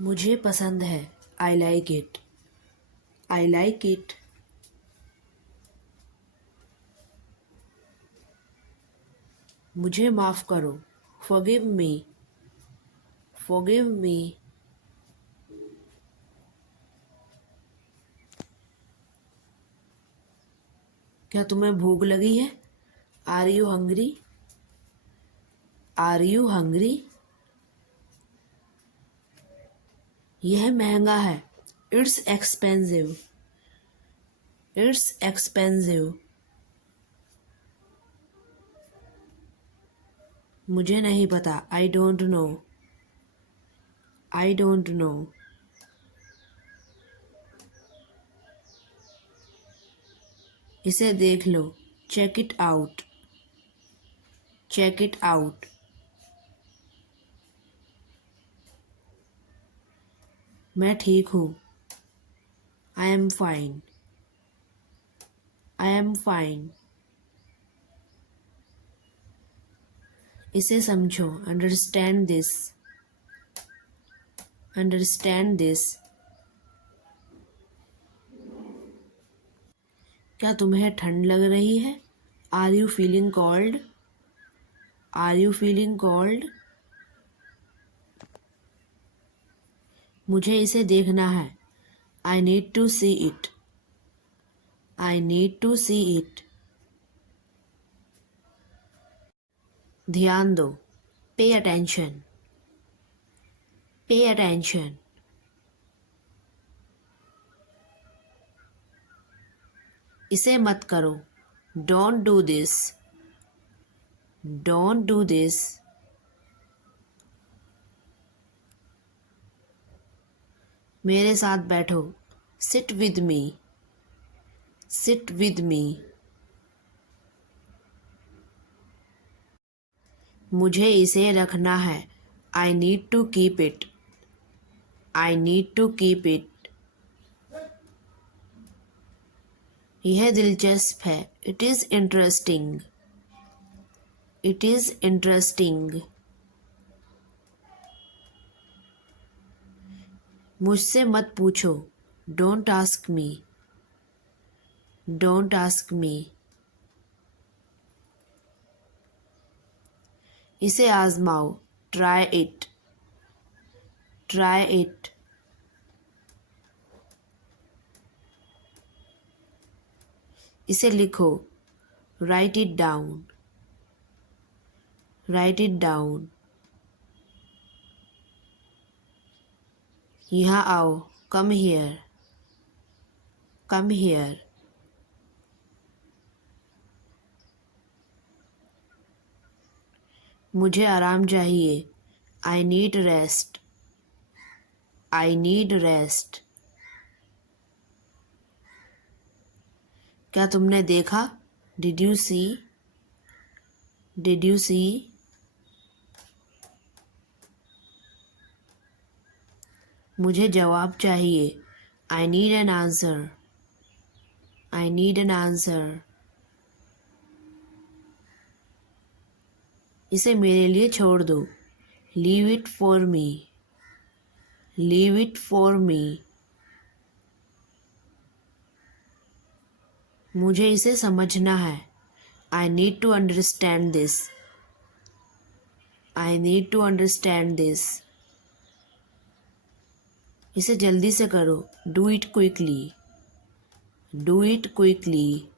मुझे पसंद है। I like it. I like it. मुझे माफ़ करो। Forgive me. Forgive me. क्या तुम्हें भूख लगी है? Are you hungry? Are you hungry? यह महंगा है। It's expensive. It's expensive. मुझे नहीं पता। I don't know. I don't know. इसे देख लो। Check it out. Check it out. मैं ठीक हूँ। I am fine. I am fine. इसे समझो। Understand this. Understand this. क्या तुम्हें ठंड लग रही है? Are you feeling cold? Are you feeling cold? मुझे इसे देखना है। I need to see it. I need to see it. ध्यान दो। Pay attention. Pay attention. इसे मत करो। Don't do this. Don't do this. मेरे साथ बैठो। Sit with me. Sit with me. मुझे इसे रखना है। I need to keep it. I need to keep it. यह दिलचस्प है। It is interesting. It is interesting. मुझसे मत पूछो। Don't ask me. Don't ask me. इसे आजमाओ। Try it. Try it. इसे लिखो। Write it down. Write it down. यहाँ आओ। Come here. Come here. मुझे आराम चाहिए। I need rest. I need rest. क्या तुमने देखा? Did you see? Did you see? मुझे जवाब चाहिए। I need an answer. I need an answer. इसे मेरे लिए छोड़ दो। Leave it for me. Leave it for me. मुझे इसे समझना है। I need to understand this. I need to understand this. इसे जल्दी से करो। Do it quickly. Do it quickly.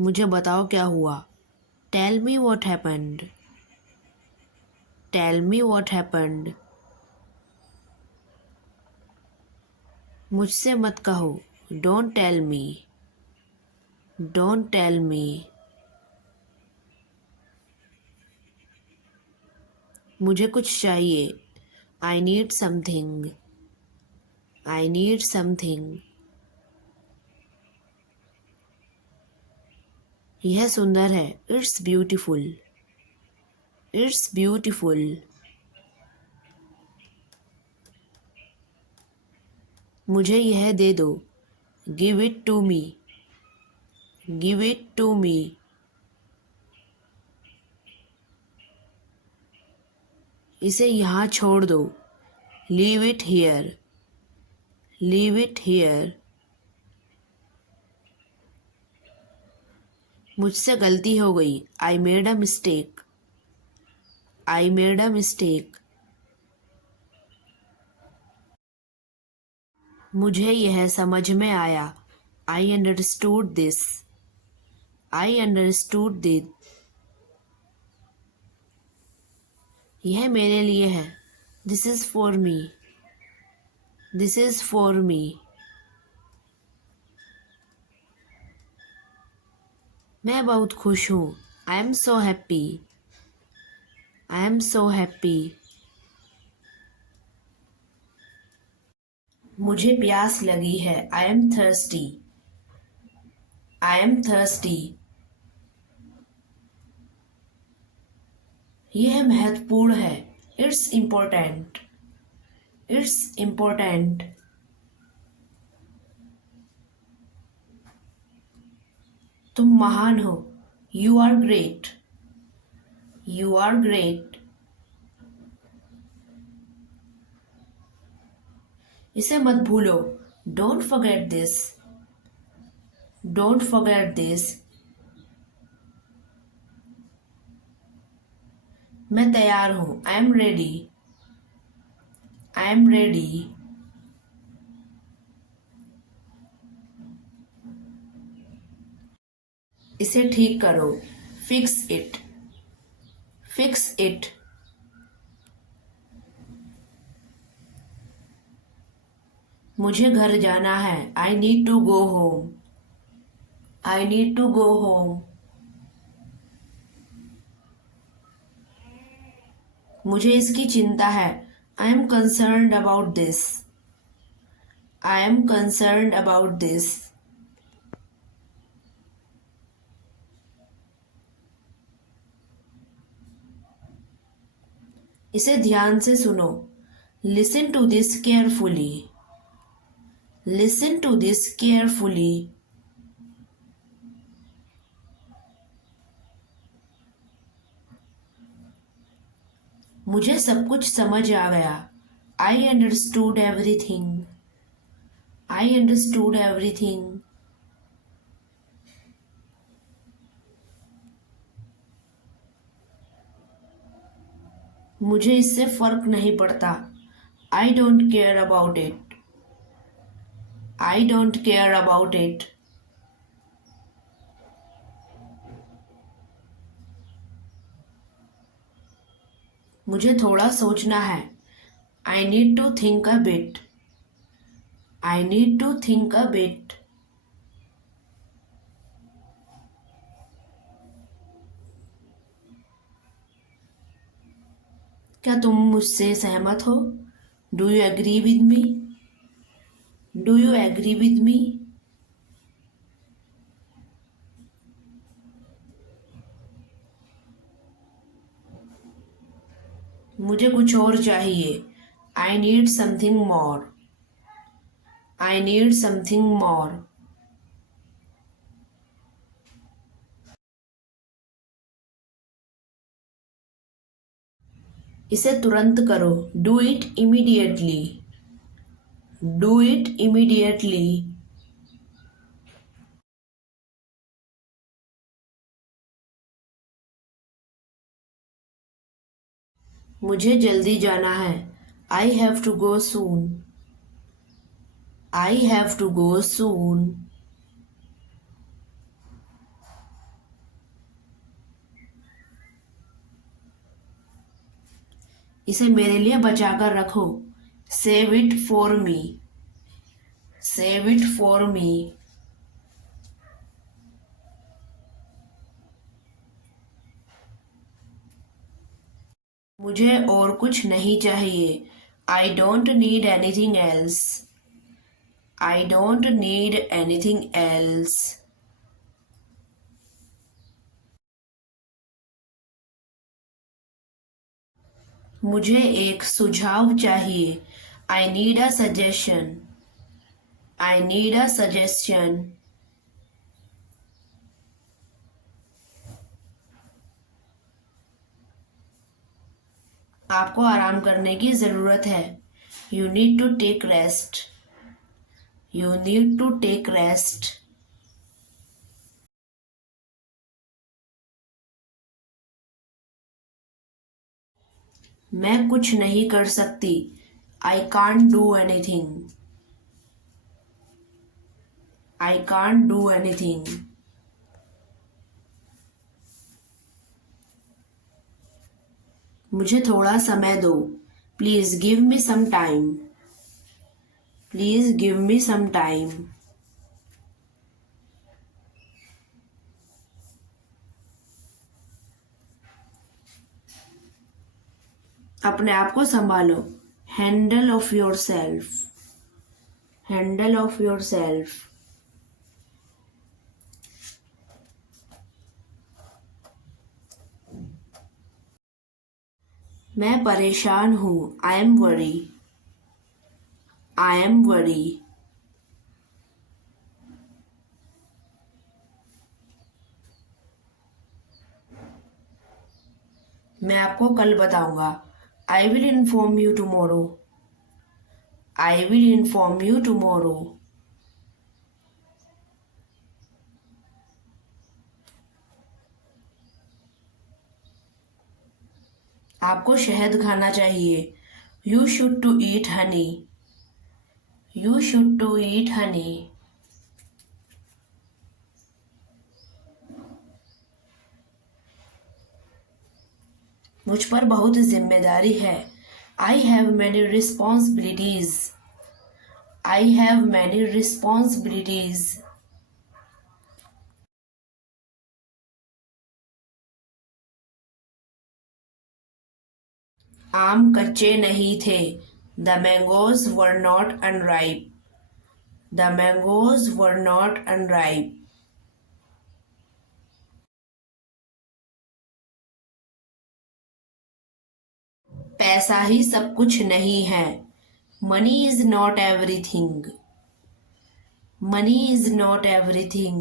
मुझे बताओ क्या हुआ। Tell me what happened. Tell me what happened. मुझसे मत कहो। Don't tell me. Don't tell me. मुझे कुछ चाहिए। I need something. I need something. यह सुंदर है। It's beautiful. It's beautiful. मुझे यह दे दो। Give it to me. Give it to me. इसे यहाँ छोड़ दो. Leave it here. Leave it here. मुझसे गलती हो गई. I made a mistake. I made a mistake. मुझे यह समझ में आया. I understood this. I understood this. यह मेरे लिए है. This is for me. This is for me. मैं बहुत खुश हूँ. I am so happy. I am so happy. मुझे प्यास लगी है. I am thirsty. I am thirsty. यह महत्वपूर्ण है. It's important. It's important. तुम महान हो. You are great. You are great. इसे मत भूलो. Don't forget this. Don't forget this. मैं तैयार हूँ. I am ready. I am ready. इसे ठीक करो. Fix it. Fix it. मुझे घर जाना है. I need to go home. I need to go home. मुझे इसकी चिंता है. I am concerned about this. I am concerned about this. इसे ध्यान से सुनो. Listen to this carefully. Listen to this carefully. मुझे सब कुछ समझ आ गया. I understood everything. I understood everything. मुझे इससे फर्क नहीं पड़ता. I don't care about it. I don't care about it. मुझे थोड़ा सोचना है. I need to think a bit. I need to think a bit. क्या तुम मुझसे सहमत हो? Do you agree with me? Do you agree with me? मुझे कुछ और चाहिए. I need something more. I need something more. इसे तुरंत करो. Do it immediately. Do it immediately. मुझे जल्दी जाना है. I have to go soon. I have to go soon. इसे मेरे लिए बचा कर रखो. Save it for me. Save it for me. मुझे और कुछ नहीं चाहिए. I don't need anything else. I don't need anything else. मुझे एक सुझाव चाहिए. I need a suggestion. I need a suggestion. आपको आराम करने की ज़रूरत है. You need to take rest. You need to take rest. मैं कुछ नहीं कर सकती. I can't do anything. I can't do anything. मुझे थोड़ा समय दो. Please give me some time. Please give me some time. अपने आप को संभालो. Handle of yourself. Handle of yourself. मैं परेशान हूँ. I am worry. I am worry. मैं आपको कल बताऊंगा. I will inform you tomorrow. I will inform you tomorrow. आपको शहद खाना चाहिए. You should to eat honey. You should to eat honey. मुझ पर बहुत जिम्मेदारी है. I have many responsibilities. I have many responsibilities. आम कच्चे नहीं थे. The mangoes were not unripe. The mangoes were not unripe. पैसा ही सब कुछ नहीं है. Money is not everything. Money is not everything.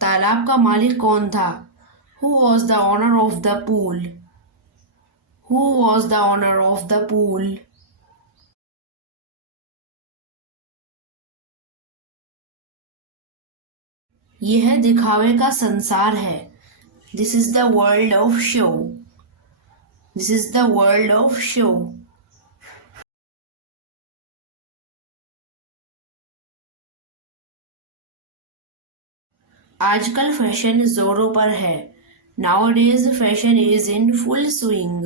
तालाब का मालिक कौन था? Who was the owner of the pool? Who was the owner of the pool? यह दिखावे का संसार है. This is the world of show. This is the world of show. आजकल फैशन जोरों पर है. Nowadays fashion is in full swing.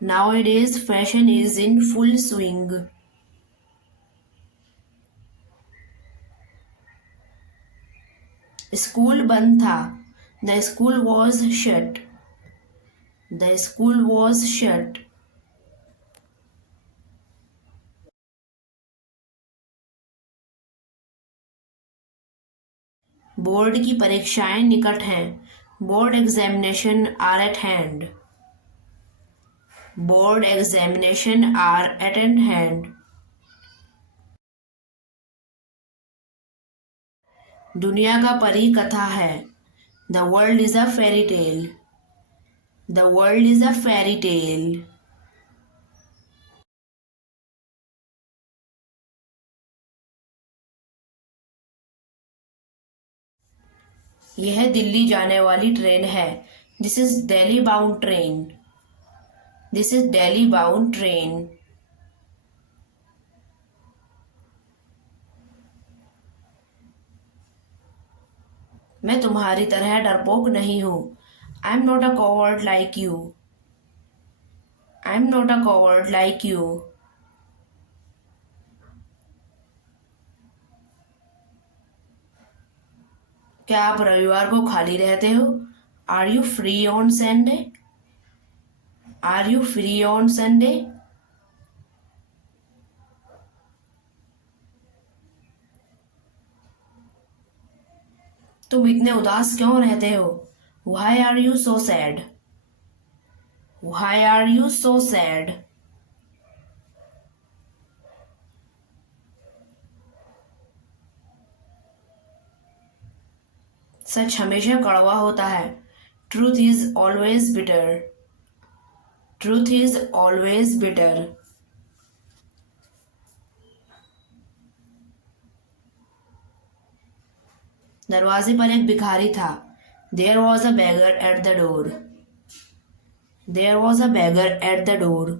Nowadays fashion is in full swing. School बंद था. The school was shut. The school was shut. Board की परीक्षाएं निकट हैं. Board examination are at hand. Board examination are at an hand. दुनिया का परी कथा है. The world is a fairy tale. The world is a fairy tale. यह दिल्ली जाने वाली ट्रेन है. This is Delhi bound train. This is Delhi bound train. मैं तुम्हारी तरह डरपोक नहीं हूं. I am not a coward like you. I am not a coward like you. क्या आप रविवार को खाली रहते हो? Are you free on Sunday? Are you free on Sunday? तुम इतने उदास क्यों रहते हो? Why are you so sad? Why are you so sad? सच हमेशा कड़वा होता है। Truth is always bitter. Truth is always bitter. दरवाजे पर एक भिखारी था। There was a beggar at the door. There was a beggar at the door.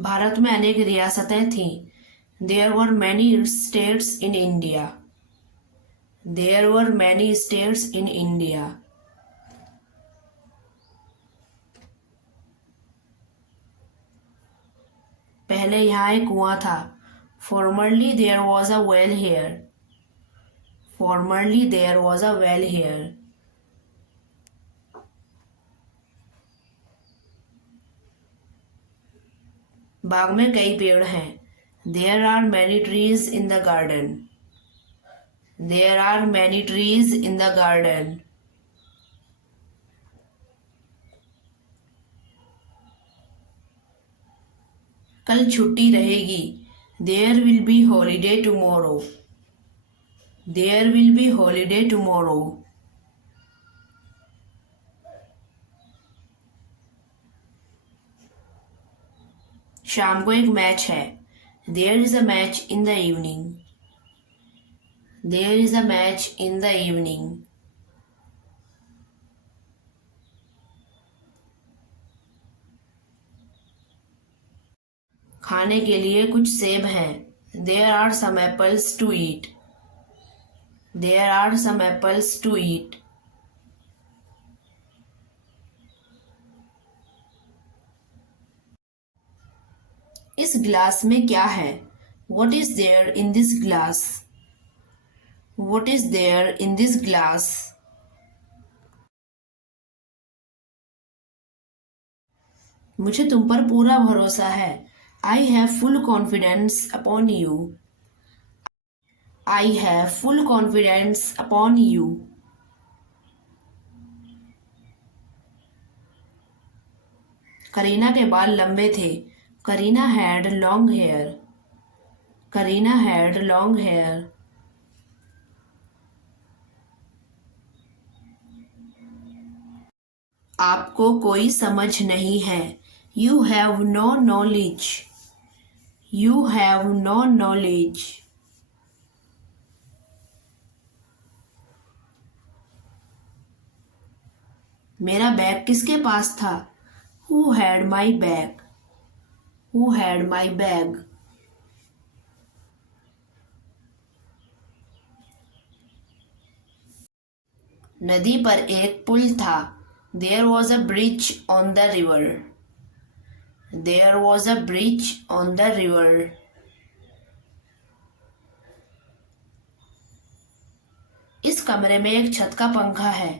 Bharat में अनेक रियासतें थीं। There were many states in India. There were many states in India. पहले यहाँ एक कुआं था। Formerly there was a well here. Formerly there was a well here. बाग में कई पेड़ हैं। There are many trees in the garden. There are many trees in the garden. कल छुट्टी रहेगी। There will be holiday tomorrow. There will be holiday tomorrow. शाम को एक मैच है। There is a match in the evening. There is a match in the evening. खाने के लिए कुछ सेब हैं। There are some apples to eat. There are some apples to eat. इस ग्लास में क्या है? What is there in this glass? What is there in this glass? मुझे तुम पर पूरा भरोसा है। I have full confidence upon you. I have full confidence upon you. Kareena के बाल लंबे थे। Kareena had long hair. Kareena had long hair. आपको कोई समझ नहीं है। You have no knowledge. You have no knowledge. मेरा बैग किसके पास था? Who had my bag? Who had my bag? नदी पर एक पुल था। There was a bridge on the river. There was a bridge on the river. इस कमरे में एक छत का पंखा है।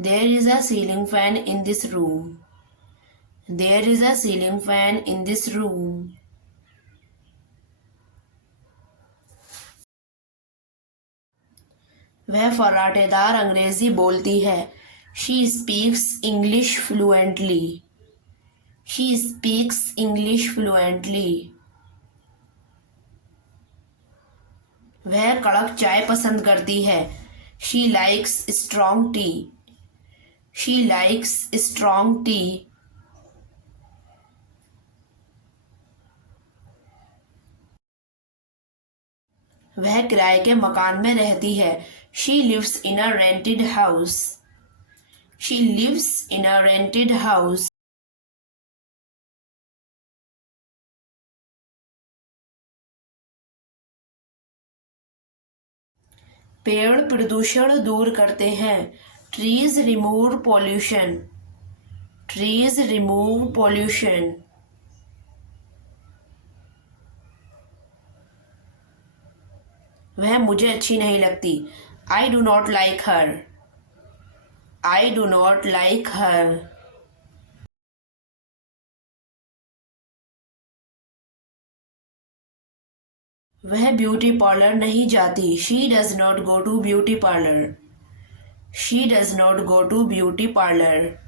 There is a ceiling fan in this room. There is a ceiling fan in this room. वह फर्राटेदार अंग्रेजी बोलती है। She speaks English fluently. She speaks English fluently. वह कड़क चाय पसंद करती है। She likes strong tea. She likes strong tea. वह किराए के मकान में रहती है। She lives in a rented house. She lives in a rented house. पेड़ प्रदूषण दूर करते हैं। Trees remove pollution. Trees remove pollution. वह मुझे अच्छी नहीं लगती। I do not like her. I do not like her. वह ब्यूटी पार्लर नहीं जाती। She does not go to beauty parlor. She does not go to beauty parlor.